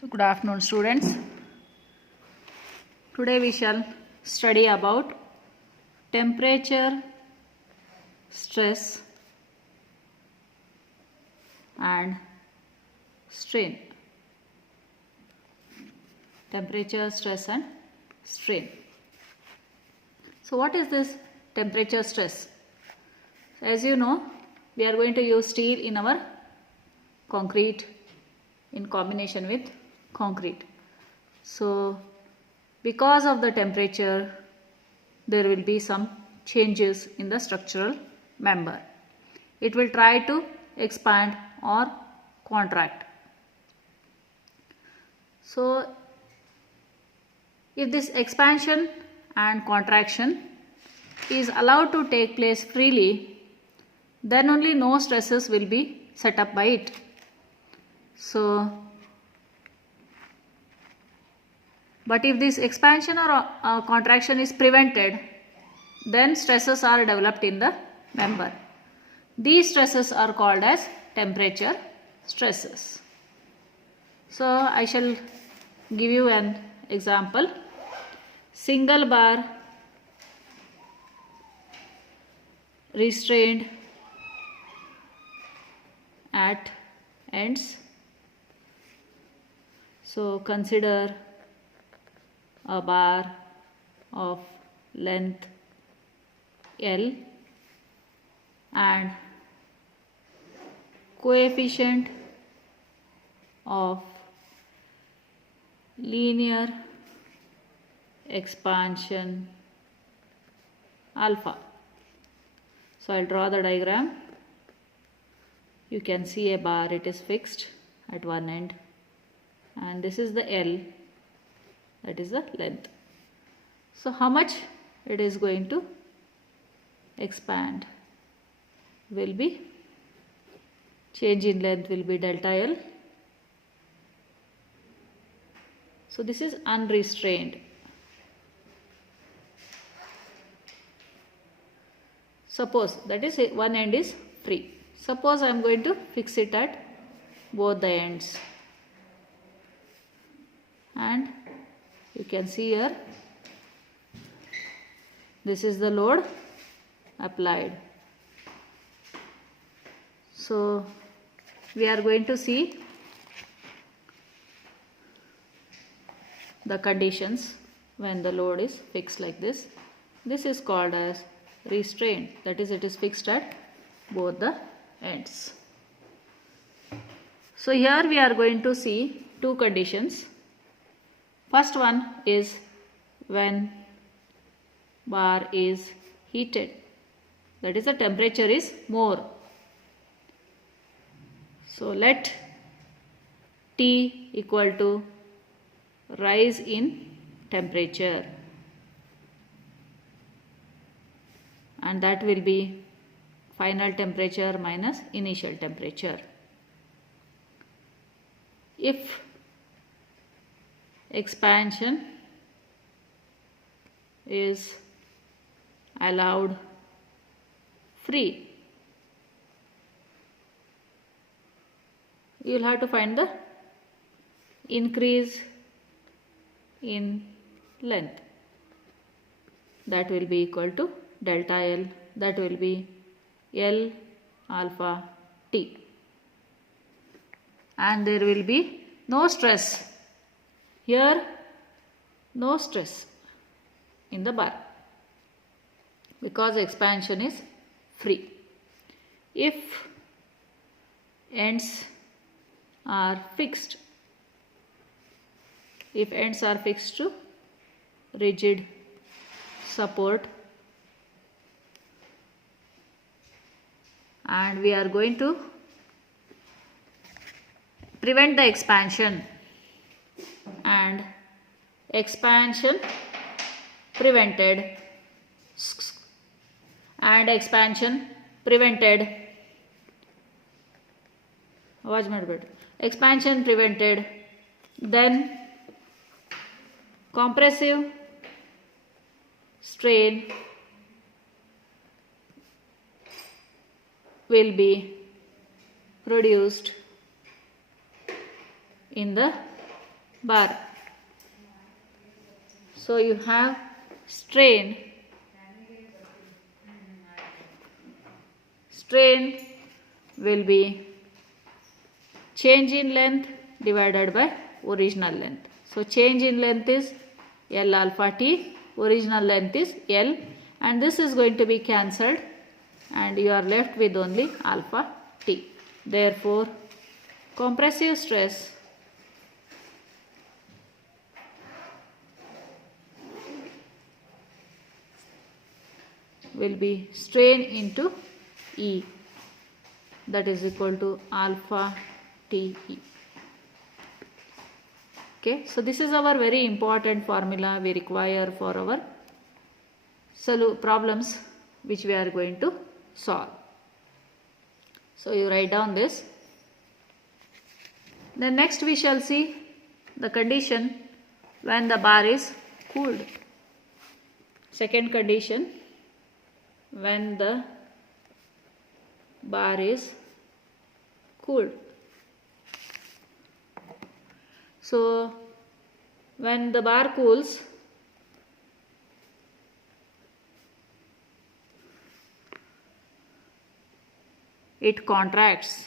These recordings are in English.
So good afternoon, students. Today we shall study about temperature, stress and strain. Temperature, stress and strain. So what is this temperature stress? As you know, we are going to use steel in our concrete in combination with concrete. So because of the temperature, there will be some changes in the structural member. It will try to expand or contract. So if this expansion and contraction is allowed to take place freely, then only no stresses will be set up by it. So, but if this expansion or contraction is prevented, then stresses are developed in the member. These stresses are called as temperature stresses. So, I shall give you an example. Single bar restrained at ends. So consider a bar of length L and coefficient of linear expansion alpha. So I'll draw the diagram. You can see a bar, it is fixed at one end, and this is the L, that is the length. So how much it is going to expand will be, change in length will be delta L. So this is unrestrained. Suppose that is one end is free. Suppose I am going to fix it at both the ends, and you can see here this is the load applied. So we are going to see the conditions when the load is fixed like this. This is called as restrained, that is, it is fixed at both the ends. So here we are going to see two conditions. First one is when bar is heated, that is, the temperature is more. So let T equal to rise in temperature, and that will be final temperature minus initial temperature. If expansion is allowed free, you will have to find the increase in length, that will be equal to delta L, that will be L alpha T, and there will be no stress here, no stress in the bar because expansion is free. If ends are fixed, if ends are fixed to rigid support, and we are going to prevent the expansion, and expansion prevented, and expansion prevented, expansion prevented, then compressive strain will be produced in the bar. So you have strain. Strain will be change in length divided by original length. So change in length is L alpha t, original length is L, and this is going to be cancelled and you are left with only alpha t. Therefore, compressive stress will be strain into E, that is equal to alpha T E. Okay, so this is our very important formula we require for our problems which we are going to solve. So you write down this. Then next we shall see the condition when the bar is cooled. Second condition, when the bar is cooled. So when the bar cools, it contracts.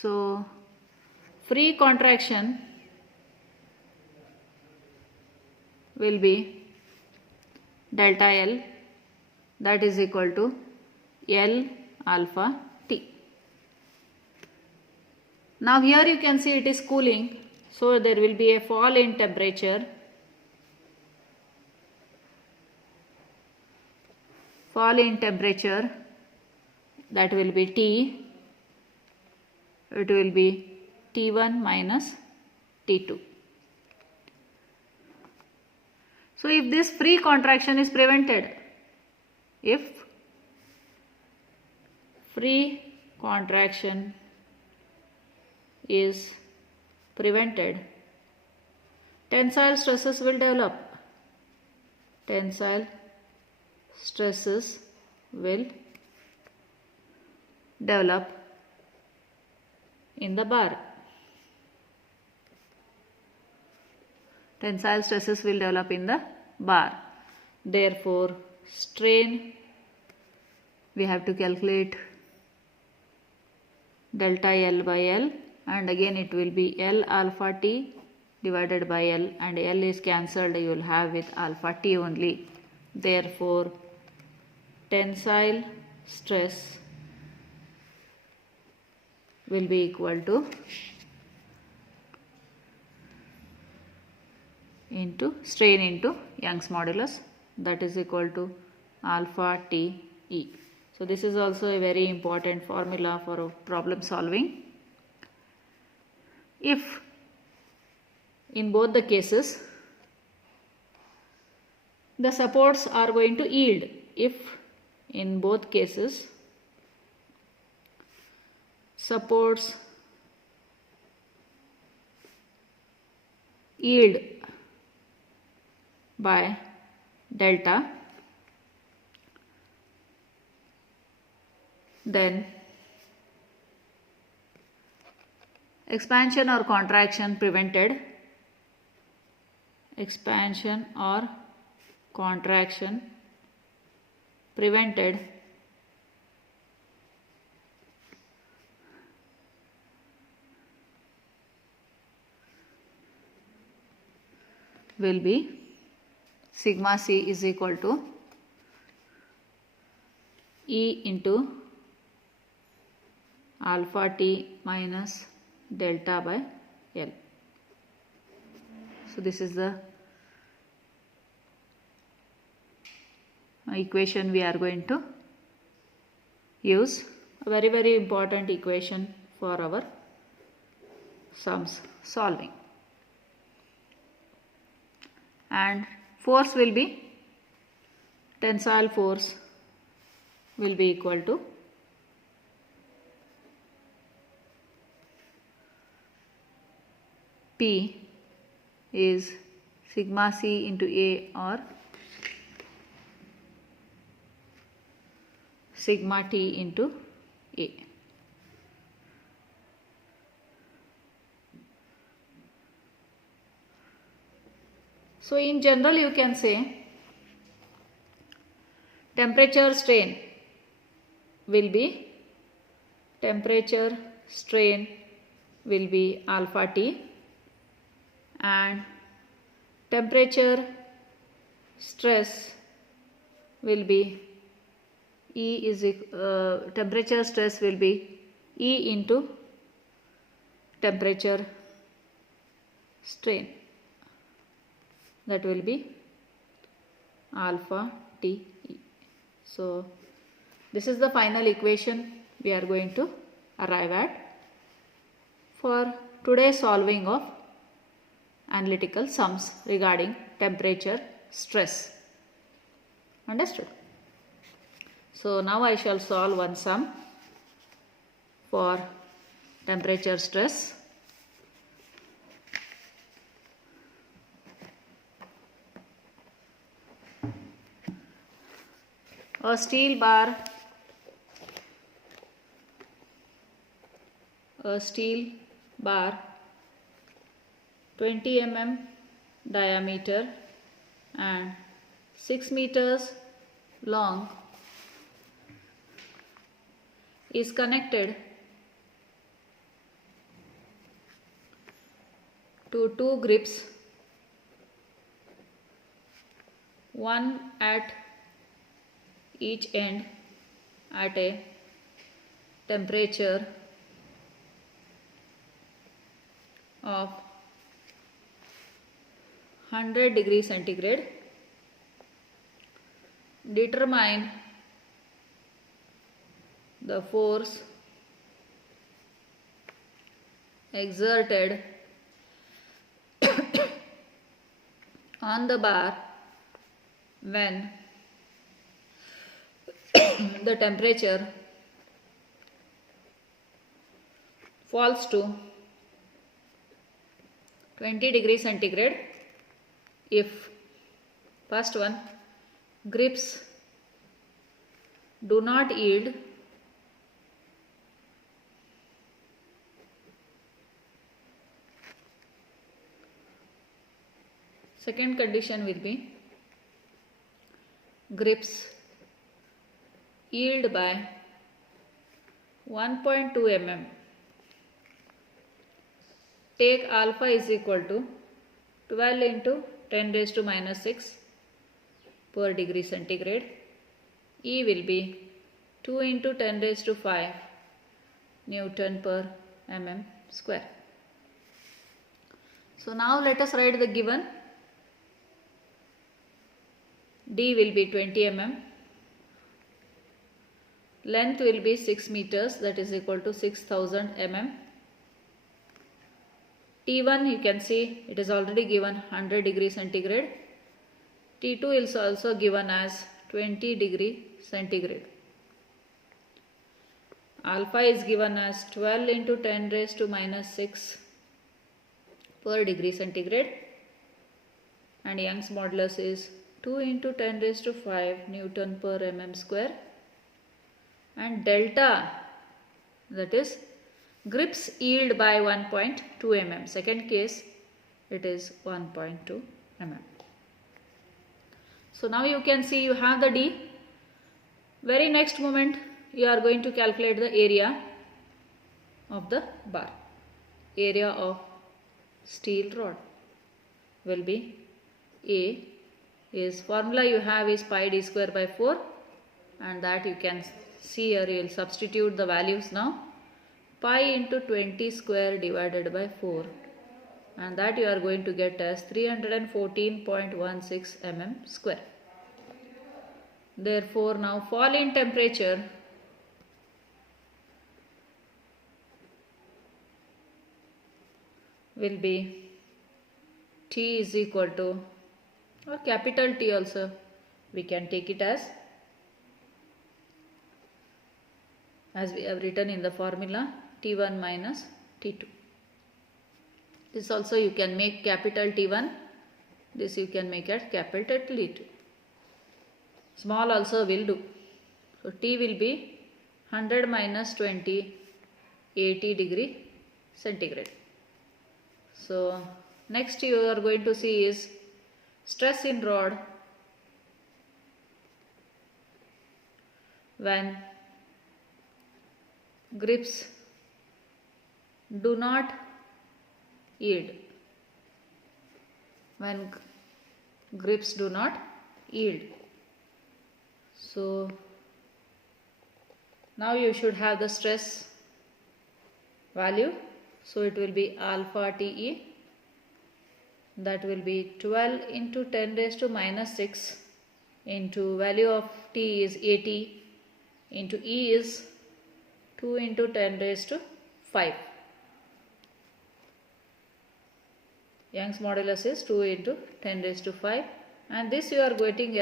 So free contraction will be delta L, that is equal to L alpha T. Now here you can see it is cooling, so there will be a fall in temperature. Fall in temperature, that will be T. It will be T1 minus T2. So if this free contraction is prevented, if free contraction is prevented, tensile stresses will develop. Tensile stresses will develop in the bar. Tensile stresses will develop in the bar. Therefore, strain we have to calculate delta L by L, and again it will be L alpha T divided by L, and L is cancelled, you will have with alpha T only. Therefore, tensile stress will be equal to into strain into Young's modulus, that is equal to alpha T E. So this is also a very important formula for problem solving. If in both the cases the supports are going to yield, if in both cases supports yield by delta, then expansion or contraction prevented, expansion or contraction prevented will be sigma C is equal to E into alpha T minus delta by L. So this is the equation we are going to use, a very very important equation for our sums solving. And force will be, tensile force will be equal to P is sigma C into A or sigma T into A. So in general you can say temperature strain will be alpha T, and temperature stress will be temperature stress will be E into temperature strain, that will be alpha T E. So this is the final equation we are going to arrive at for today's solving of analytical sums regarding temperature stress. Understood? So now I shall solve one sum for temperature stress. A steel bar 20 mm diameter and 6 meters long is connected to two grips, one at each end at a temperature of 100 degrees centigrade. Determine the force exerted on the bar when the temperature falls to 20 degrees centigrade if first one, grips do not yield second condition will be grips yield by 1.2 mm. Take alpha is equal to 12 into 10 raised to minus 6 per degree centigrade. E will be 2 into 10 raised to 5 Newton per mm square. So now let us write the given. D will be 20 mm. Length will be 6 meters, that is equal to 6000 mm. T1 you can see it is already given 100 degree centigrade. T2 is also given as 20 degree centigrade. Alpha is given as 12 into 10 raised to minus 6 per degree centigrade, and Young's modulus is 2 into 10 raised to 5 Newton per mm square, and delta, that is grips yield by 1.2 mm. Second case it is 1.2 mm. So now you can see you have the D. Very next moment you are going to calculate the area of the bar. Area of steel rod will be A is formula you have is pi d square by 4, and that you can see here. You will substitute the values now. Pi into 20 square divided by 4, and that you are going to get as 314.16 mm square. Therefore now fall in temperature will be T is equal to, or capital T also we can take it as we have written in the formula, T1 minus T2. This also you can make capital T1, this you can make at capital T2. Small also will do. So T will be 100 minus 20, 80 degree centigrade. So next you are going to see is stress in rod when grips do not yield. When grips do not yield. So now you should have the stress value. So it will be alpha TE, that will be 12 into 10 raised to minus 6 into value of T is 80 into E is 2 into 10 raised to 5. Young's modulus is 2 into 10 raised to 5, and this you are getting